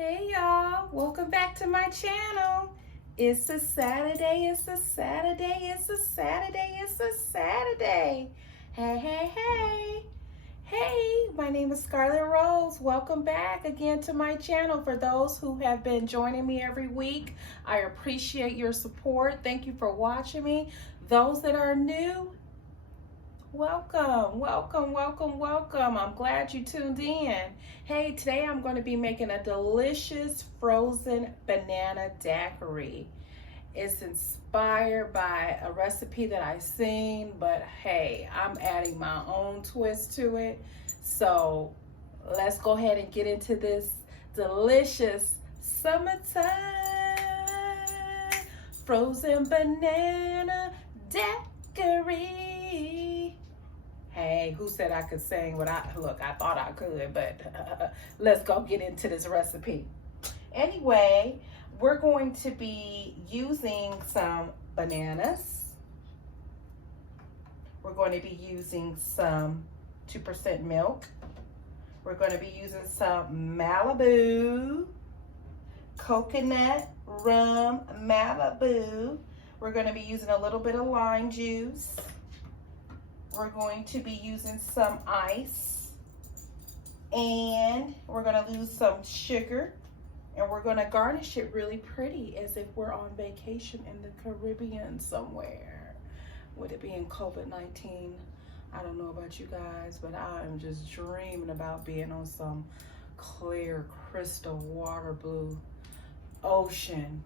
Hey y'all, welcome back to my channel. It's a Saturday, it's a Saturday, it's a Saturday, it's a Saturday. Hey, hey, hey. Hey, my name is Scarlett Rose. Welcome back again to my channel. For those who have been joining me every week, I appreciate your support. Thank you for watching me. Those that are new, welcome, welcome, welcome, welcome. I'm glad you tuned in. Hey, today I'm going to be making a delicious frozen banana daiquiri. It's inspired by a recipe that I've seen, but hey, I'm adding my own twist to it. So let's go ahead and get into this delicious summertime frozen banana daiquiri. Hey, who said I could sing? I thought I could, but let's go get into this recipe. Anyway, we're going to be using some bananas. We're going to be using some 2% milk. We're going to be using some Malibu Coconut Rum Malibu. We're going to be using a little bit of lime juice. We're going to be using some ice, and we're going to use some sugar, and we're going to garnish it really pretty as if we're on vacation in the Caribbean somewhere. With it being COVID-19, I don't know about you guys, but I am just dreaming about being on some clear, crystal, water blue ocean,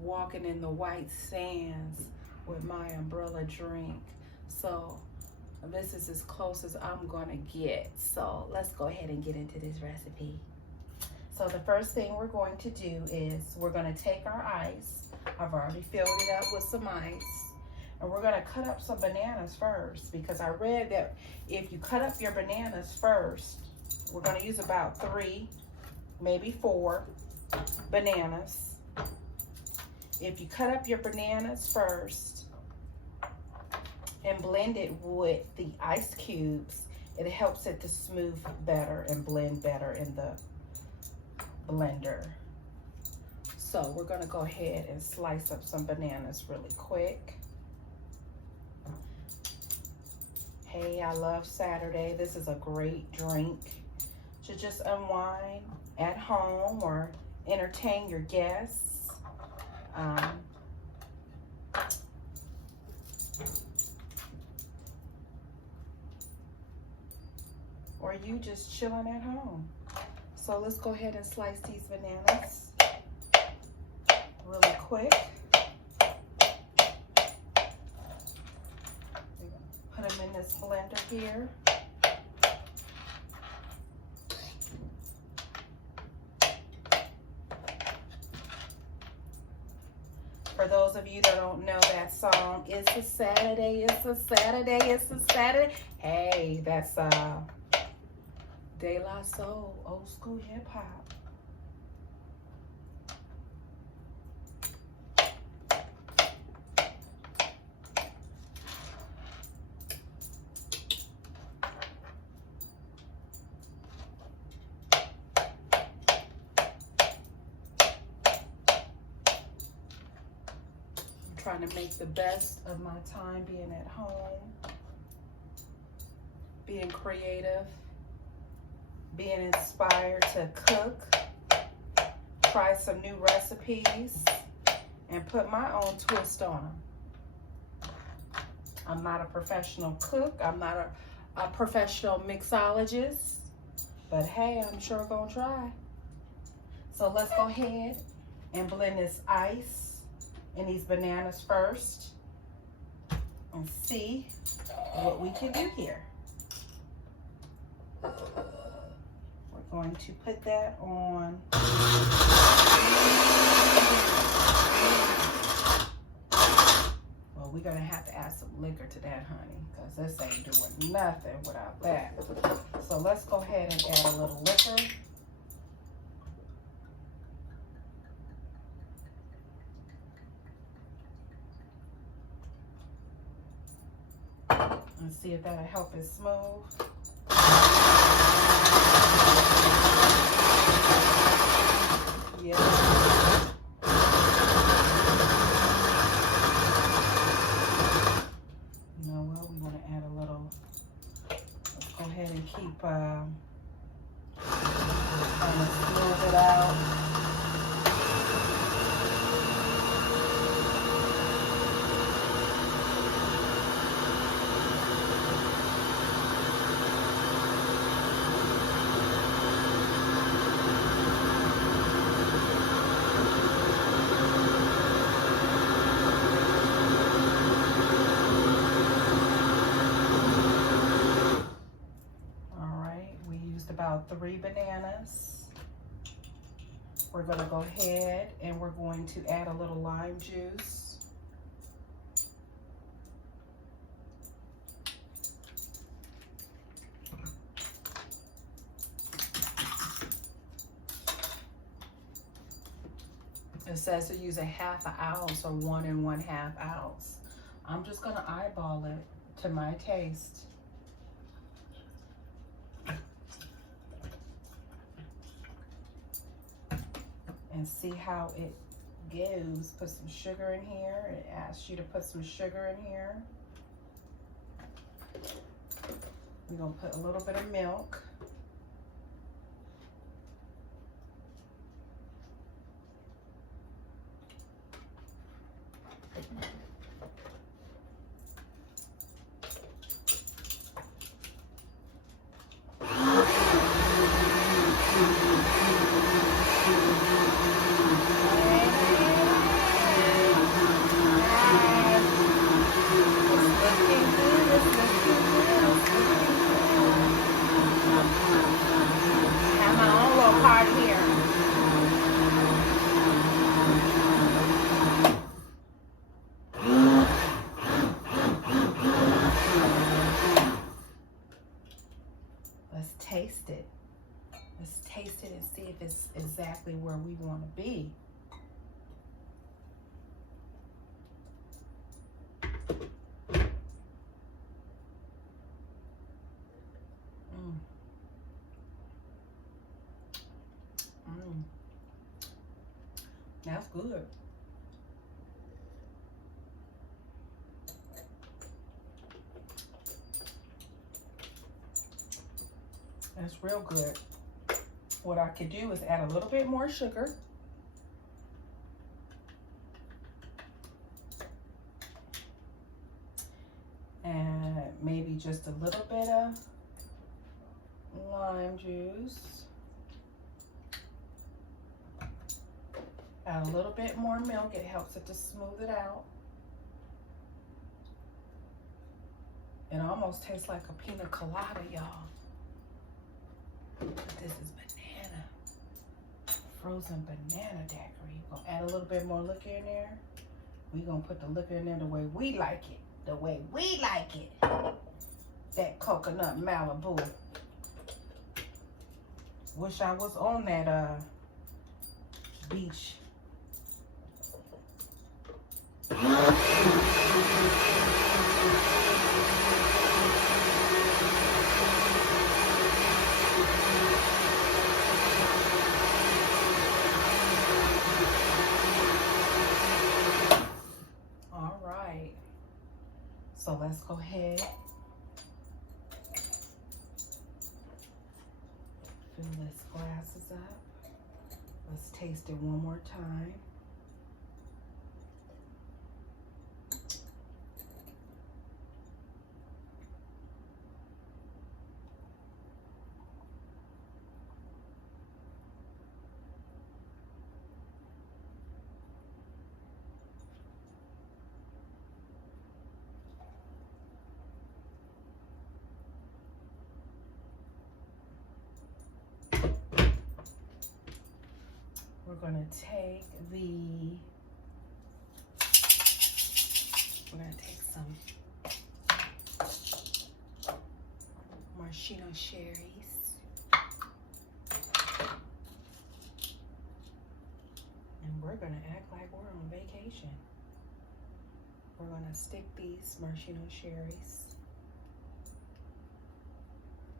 walking in the white sands with my umbrella drink. So this is as close as I'm gonna get. So let's go ahead and get into this recipe. So the first thing we're going to do is we're gonna take our ice. I've already filled it up with some ice. And we're gonna cut up some bananas first, because I read that if you cut up your bananas first, we're gonna use about 3, maybe 4 bananas. If you cut up your bananas first and blend it with the ice cubes, it helps it to smooth better and blend better in the blender. So we're gonna go ahead and slice up some bananas really quick. Hey, I love Saturday. This is a great drink to just unwind at home or entertain your guests. Or you just chilling at home. So let's go ahead and slice these bananas really quick. Put them in this blender here. For those of you that don't know that song, it's a Saturday, it's a Saturday, it's a Saturday. Hey, that's De La Soul, old school hip hop. I'm trying to make the best of my time being at home, being creative, being inspired to cook, try some new recipes, and put my own twist on them. I'm not a professional cook. I'm not a professional mixologist, but hey, I'm sure gonna try. So let's go ahead and blend this ice and these bananas first and see what we can do here. Going to put that on. Well, we're gonna have to add some liquor to that, honey, because this ain't doing nothing without that. So let's go ahead and add a little liquor. And see if that'll help it smooth. 3 bananas. We're going to go ahead and we're going to add a little lime juice. It says to use a 1/2 ounce or 1 1/2 ounce. I'm just gonna eyeball it to my taste. And see how it goes. Put some sugar in here. It asks you to put some sugar in here. We're gonna put a little bit of milk. Taste it. Let's taste it and see if it's exactly where we want to be. That's good. That's real good. What I could do is add a little bit more sugar. And maybe just a little bit of lime juice. Add a little bit more milk. It helps it to smooth it out. It almost tastes like a pina colada, y'all. This is banana, frozen banana daiquiri. We're gonna add a little bit more liquor in there. We're gonna put the liquor in there the way we like it. The way we like it. That coconut Malibu. Wish I was on that beach. So let's go ahead, fill this glasses up. Let's taste it one more time. We're going to take some Maraschino cherries. And we're going to act like we're on vacation. We're going to stick these Maraschino cherries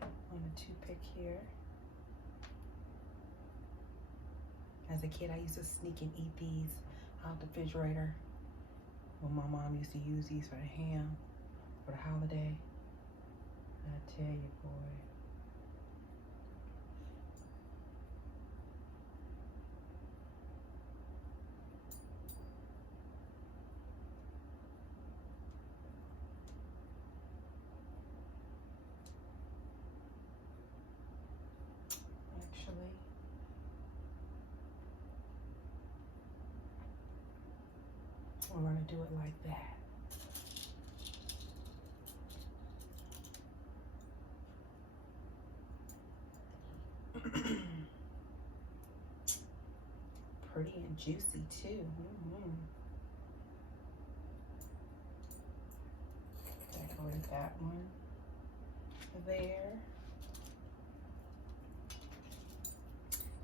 on a toothpick here. As a kid, I used to sneak and eat these out the refrigerator when my mom used to use these for the ham for the holiday. I tell you, boy. We're going to do it like that. pretty and juicy too. Decorate that one there.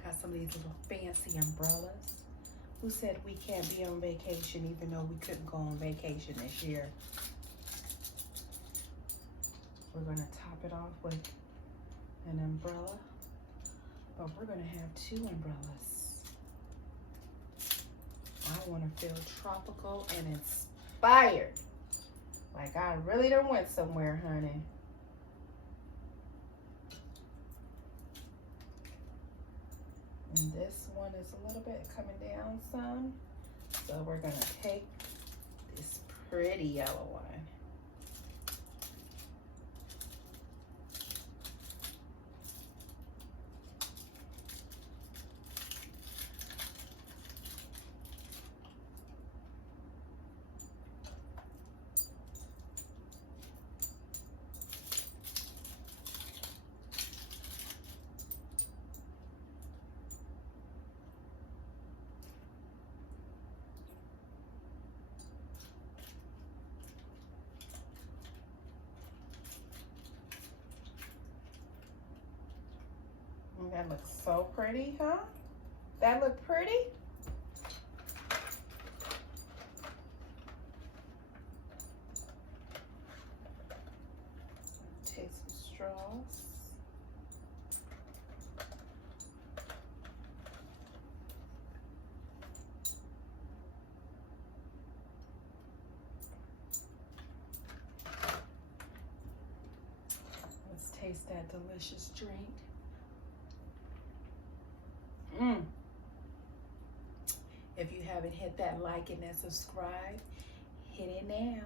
Got some of these little fancy umbrellas. Who said we can't be on vacation even though we couldn't go on vacation this year? We're gonna top it off with an umbrella, but we're gonna have 2 umbrellas. I wanna feel tropical and inspired. Like I really done went somewhere, honey. And this one is a little bit coming down some. So we're gonna take this pretty yellow one. That looks so pretty, huh? That look pretty? Take some straws. Let's taste that delicious drink. If you haven't hit that like and that subscribe, hit it now.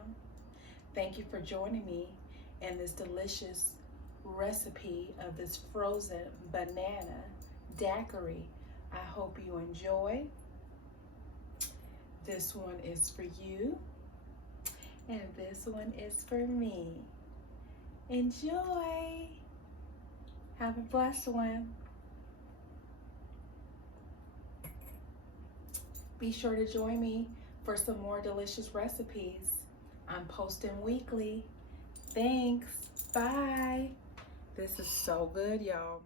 Thank you for joining me in this delicious recipe of this frozen banana daiquiri. I hope you enjoy. This one is for you, and this one is for me. Enjoy. Have a blessed one. Be sure to join me for some more delicious recipes. I'm posting weekly. Thanks. Bye. This is so good, y'all.